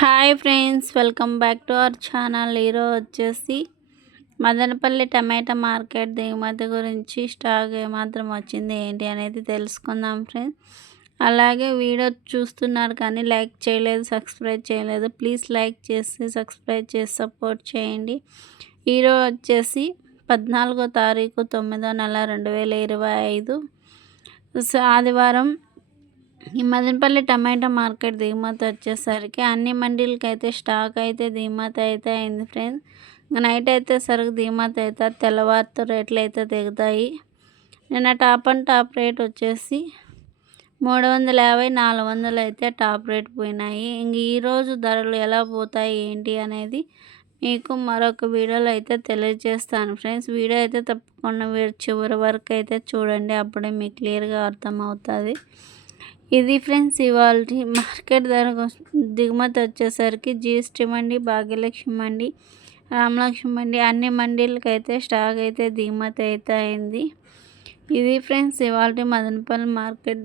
Hi friends welcome back to our channel. ఈరోజు వచ్చేసి మదనపల్లి టమాటా market దిగుమతి గురించి స్టాక్ ఏమాత్రం వచ్చింది ఏంటి అనేది తెలుసుకుందాం ఫ్రెండ్స్. అలాగే వీడియో చూస్తున్నారు కానీ లైక్ చేయలేదు సబ్స్క్రైబ్ చేయలేదు. ప్లీజ్ లైక్ చేసి సబ్స్క్రైబ్ చేసి సపోర్ట్ చేయండి. ఈరోజు వచ్చేసి పద్నాలుగో తారీఖు తొమ్మిదో నెల రెండు వేల ఇరవై ఐదు. ఆదివారం ఈ మదనపల్లి టమాటా మార్కెట్ దిగుమతి వచ్చేసరికి అన్ని మండీలకి అయితే స్టాక్ అయితే దిగుమతి అయితే అయింది ఫ్రెండ్స్. నైట్ అయితే సరుకు దిగుమతి అవుతుంది తెల్లవారితో రేట్లు అయితే దిగుతాయి నిన్న టాప్ అండ్ టాప్ రేట్ వచ్చేసి మూడు వందల యాభై నాలుగు వందలు అయితే టాప్ రేట్ పోయినాయి. ఇంక ఈరోజు ధరలు ఎలా పోతాయి ఏంటి అనేది మీకు మరొక వీడియోలో అయితే తెలియజేస్తాను ఫ్రెండ్స్. వీడియో అయితే తప్పకుండా చివరి వరకు అయితే చూడండి అప్పుడే మీకు క్లియర్గా అర్థమవుతుంది. ఇది ఫ్రెండ్స్ ఇవాళ మార్కెట్ ధర దిగుమతి వచ్చేసరికి జిఎస్టీ మండి భాగ్యలక్ష్మి మండి రామలక్ష్మి మండి అన్ని మండీలకు అయితే స్టాక్ అయితే దిగుమతి అయితే అయింది. ఇది ఫ్రెండ్స్ ఇవాళ మదనపల్లి మార్కెట్